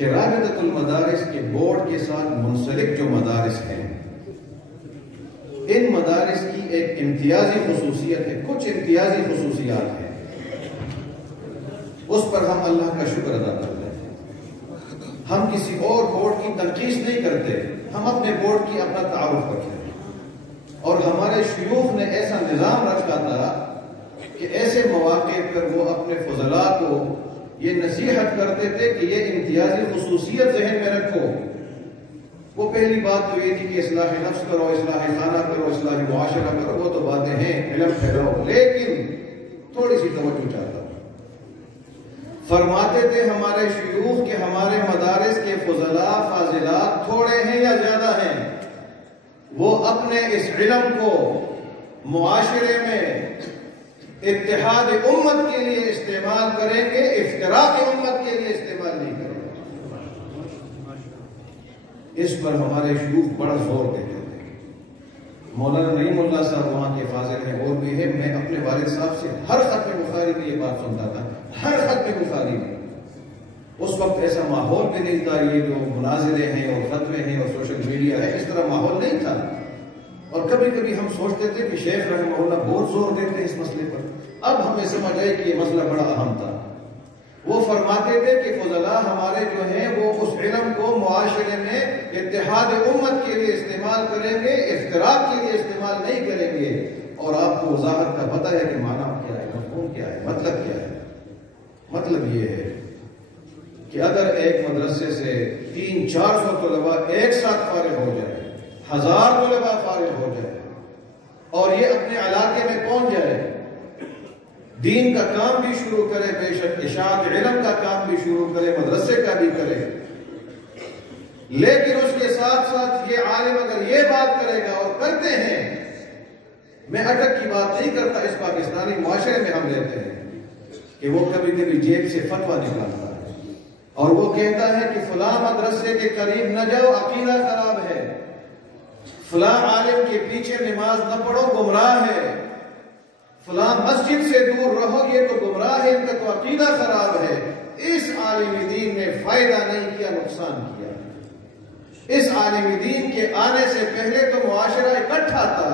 کہ رابطۃ المدارس کے بورڈ کے ساتھ منسلک جو مدارس ہیں، ان مدارس کی ایک امتیازی خصوصیت ہے، کچھ امتیازی خصوصیات ہیں، اس پر ہم اللہ کا شکر ادا کرتے ہیں۔ ہم کسی اور بورڈ کی تنقید نہیں کرتے، ہم اپنے بورڈ کی اپنا تعارف کرتے ہیں۔ اور ہمارے شیوخ نے ایسا نظام رکھا تھا کہ ایسے مواقع پر وہ اپنے فضلاء کو یہ نصیحت کرتے تھے کہ یہ امتیازی خصوصیت ذہن میں رکھو۔ وہ پہلی بات تو یہ تھی کہ اصلاح نفس کرو، اصلاح خانہ کرو، اصلاح معاشرہ کرو، وہ تو باتیں ہیں، علم پھیلاؤ، لیکن تھوڑی سی توجہ چاہتا ہوں۔ فرماتے تھے ہمارے شیوخ کہ ہمارے مدارس کے فضلاء فاضلات تھوڑے ہیں یا زیادہ ہیں، وہ اپنے اس علم کو معاشرے میں اتحاد امت کے لیے استعمال کریں گے، افتراق امت کے لیے استعمال نہیں کریں گے۔ اس پر ہمارے شیوخ بڑا زور دیتے تھے۔ مولانا نعیم اللہ صاحب وہاں کے فاضل ہیں، اور بھی ہیں، میں اپنے والد صاحب سے ہر ختم بخاری میں یہ بات سنتا تھا، ہر ختم بخاری میں۔ اس وقت ایسا ماحول بھی نہیں تھا، یہ جو مناظرے ہیں اور فتوے ہیں اور سوشل میڈیا ہے، اس طرح ماحول نہیں تھا۔ اور کبھی کبھی ہم سوچتے تھے کہ شیخ رحمہ اللہ بہت زور دیتے ہیں اس مسئلے پر، اب ہمیں سمجھ آئے کہ یہ مسئلہ بڑا اہم تھا۔ وہ فرماتے تھے کہ فضلاء ہمارے جو ہیں وہ اس علم کو معاشرے میں اتحاد امت کے لیے استعمال کریں گے، افتراق کے لیے استعمال نہیں کریں گے۔ اور آپ کو وضاحت کا پتہ ہے کہ معنی کیا ہے، مفہوم کیا ہے، مطلب کیا ہے۔ مطلب یہ ہے کہ اگر ایک مدرسے سے 300-400 طلباء ایک ساتھ فارغ ہو جائے، 1000 طلباء فارغ ہو جائے، اور یہ اپنے علاقے میں پہنچ جائے، دین کا کام بھی شروع کرے، بے شک اشاعت علم کا کام بھی شروع کرے، مدرسے کا بھی کرے، لیکن اس کے ساتھ ساتھ یہ عالم اگر یہ بات کرے گا، اور کرتے ہیں، میں اٹک کی بات نہیں کرتا، اس پاکستانی معاشرے میں ہم لیتے ہیں کہ وہ کبھی کبھی جیب سے فتویٰ نکالتا ہے اور وہ کہتا ہے کہ فلاں مدرسے کے قریب نہ جاؤ، عقیدہ خراب ہے، فلاں عالم کے پیچھے نماز نہ پڑھو، گمراہ ہے، فلاں مسجد سے دور رہو، یہ تو گمراہ ہے، ان کا تو عقیدہ خراب ہے۔ اس عالم دین نے فائدہ نہیں کیا، نقصان کیا۔ اس عالم دین کے آنے سے پہلے تو معاشرہ اکٹھا تھا،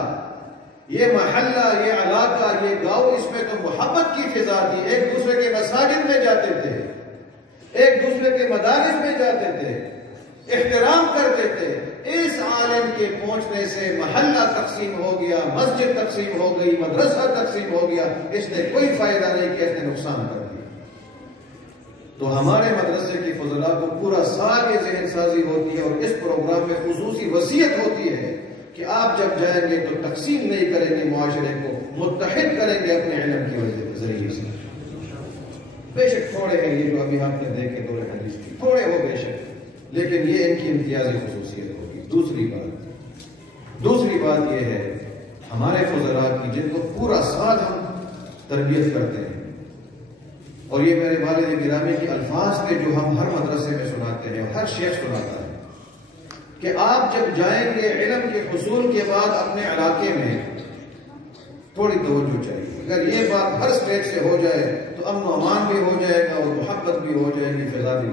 یہ محلہ، یہ علاقہ، یہ گاؤں، اس میں تو محبت کی فضا تھی، ایک دوسرے کے مساجد میں جاتے تھے، ایک دوسرے کے مدارس میں جاتے تھے، احترام کرتے تھے۔ اس عالم کے پہنچنے سے محلہ تقسیم ہو گیا، مسجد تقسیم ہو گئی، مدرسہ تقسیم ہو گیا، اس نے کوئی فائدہ نہیں کیا، اس نے نقصان کر دیا۔ تو ہمارے مدرسے کی فضلاء کو پورا سال یہ ذہن سازی ہوتی ہے، اور اس پروگرام میں خصوصی وصیت ہوتی ہے کہ آپ جب جائیں گے تو تقسیم نہیں کریں گے، معاشرے کو متحد کریں گے اپنے علم کے ذریعے سے۔ بے شک تھوڑے ہیں یہ جو ابھی آپ نے دیکھے دور حدیث کی، تھوڑے ہو بے شک، لیکن یہ ان کی امتیازی خصوصیت ہوگی۔ دوسری بات یہ ہے ہمارے فضلاء کی، جن کو پورا سال ہم تربیت کرتے ہیں، اور یہ میرے والد گرامی کے الفاظ تھے جو ہم ہر مدرسے میں سناتے ہیں، ہر شیخ سناتا ہے، کہ آپ جب جائیں گے علم کے حصول کے بعد اپنے علاقے میں، تھوڑی توجہ چاہیے۔ اگر یہ بات ہر اسٹیٹ سے ہو جائے تو امن و امان بھی ہو جائے گا اور محبت بھی ہو جائے گی، فضا بھی۔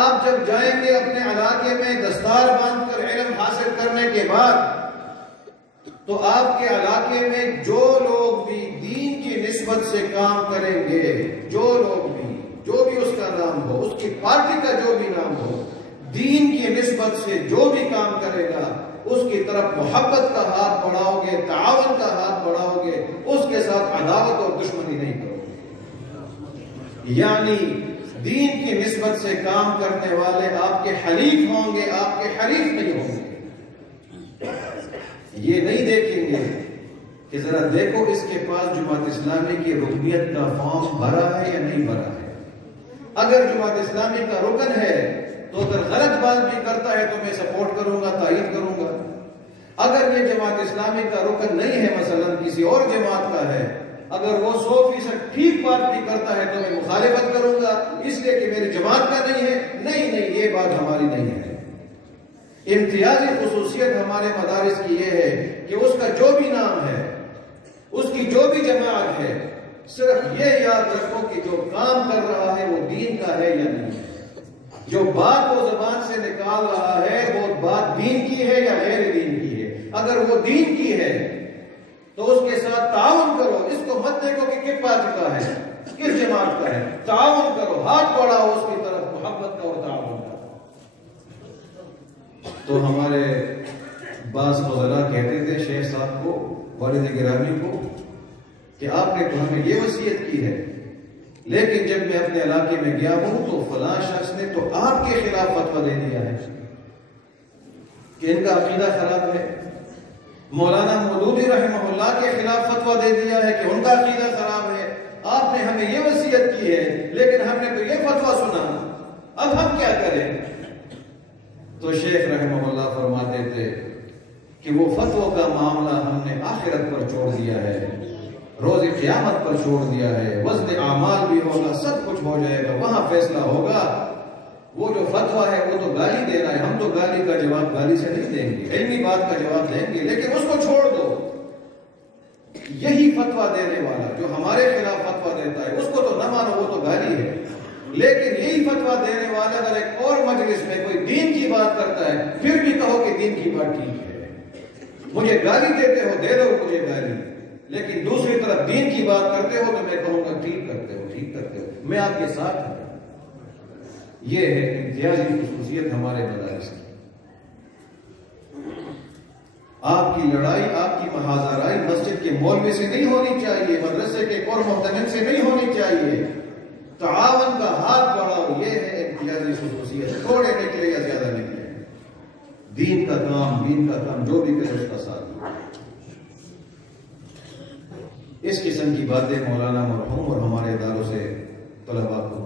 آپ جب جائیں گے اپنے علاقے میں دستار باندھ کر علم حاصل کرنے کے بعد، تو آپ کے علاقے میں جو لوگ بھی دین کی نسبت سے کام کریں گے، جو بھی اس کا نام ہو، اس کی پارٹی کا جو بھی نام ہو، دین کی نسبت سے جو بھی کام کرے گا، اس کی طرف محبت کا ہاتھ بڑھاؤ گے، تعاون کا ہاتھ بڑھاؤ گے، اس کے ساتھ عداوت اور دشمنی نہیں کرو گے۔ یعنی دین کی نسبت سے کام کرنے والے آپ کے حریف ہوں گے، آپ کے حریف نہیں ہوں گے۔ یہ نہیں دیکھیں گے کہ ذرا دیکھو اس کے پاس جماعت اسلامی کی رکنیت کا فارم بھرا ہے یا نہیں بھرا ہے۔ اگر جماعت اسلامی کا رکن ہے تو اگر غلط بات بھی کرتا ہے تو میں سپورٹ کروں گا، تائید کروں گا۔ اگر یہ جماعت اسلامی کا رکن نہیں ہے، مثلا کسی اور جماعت کا ہے، اگر وہ 100% ٹھیک بات بھی کرتا ہے تو میں مخالفت کروں گا، اس لیے کہ میری جماعت کا نہیں ہے۔ نہیں، یہ بات ہماری نہیں ہے۔ امتیازی خصوصیت ہمارے مدارس کی یہ ہے کہ اس کا جو بھی نام ہے، اس کی جو بھی جماعت ہے، صرف یہ یاد رکھو کہ جو کام کر رہا ہے وہ دین کا ہے یا نہیں ہے۔ جو بات وہ زبان سے نکال رہا ہے وہ بات دین کی ہے یا غیر دین کی ہے؟ اگر وہ دین کی ہے تو اس کے ساتھ تعاون کرو، اس کو مت دیکھو کہ کس پارٹی کا ہے، کس جماعت کا ہے، تعاون کرو، ہاتھ بڑھاؤ اس کی طرف محبت کا اور تعاون کا۔ تو ہمارے بعض فضلاء کہتے تھے شیخ صاحب کو، والد گرامی کو، کہ آپ نے تو ہمیں یہ وصیت کی ہے، لیکن جب میں اپنے علاقے میں گیا ہوں تو فلاں شخص نے تو آپ کے خلاف فتویٰ دے دیا ہے کہ ان کا عقیدہ خراب ہے، مولانا مودودی رحمہ اللہ کے خلاف فتویٰ دے دیا ہے کہ ان کا عقیدہ خراب ہے، آپ نے ہمیں یہ وصیت کی ہے لیکن ہم نے تو یہ فتویٰ سنا، اب ہم کیا کریں؟ تو شیخ رحمہ اللہ فرماتے تھے کہ وہ فتویٰ کا معاملہ ہم نے آخرت پر چھوڑ دیا ہے، روز قیامت پر چھوڑ دیا ہے، وزن اعمال بھی ہوگا، سب کچھ ہو جائے گا، وہاں فیصلہ ہوگا۔ وہ جو فتویٰ ہے وہ تو گالی دینا ہے، ہم تو گالی کا جواب گالی سے نہیں دیں گے، علمی بات کا جواب دیں گے، لیکن اس کو چھوڑ دو۔ یہی فتویٰ دینے والا جو ہمارے خلاف فتویٰ دیتا ہے اس کو تو نہ مانو، وہ تو گالی ہے، لیکن یہی فتویٰ دینے والا اگر ایک اور مجلس میں کوئی دین کی بات کرتا ہے پھر بھی کہو کہ دین کی بات ٹھیک ہے، مجھے گالی دیتے ہو دے دو مجھے گالی، لیکن دوسری طرف دین کی بات کرتے ہو تو میں کہوں گا ٹھیک کرتے ہو، ٹھیک کرتے ہو، میں آپ کے ساتھ ہوں۔ یہ ہے امتیازی خصوصیت ہمارے مدارس کی۔ آپ کی لڑائی، آپ کی محاذرائی مسجد کے مولوی سے نہیں ہونی چاہیے، مدرسے کے اور محتمل سے نہیں ہونی چاہیے۔ تعاون کا ہاتھ بڑھاؤ، یہ ہے امتیازی خصوصیت، تھوڑے نکلے یا زیادہ نکلے، دین کا کام جو بھی کرے اس کا ساتھ دو۔ اس قسم کی باتیں مولانا مرحوم اور ہمارے اداروں سے طلباء کو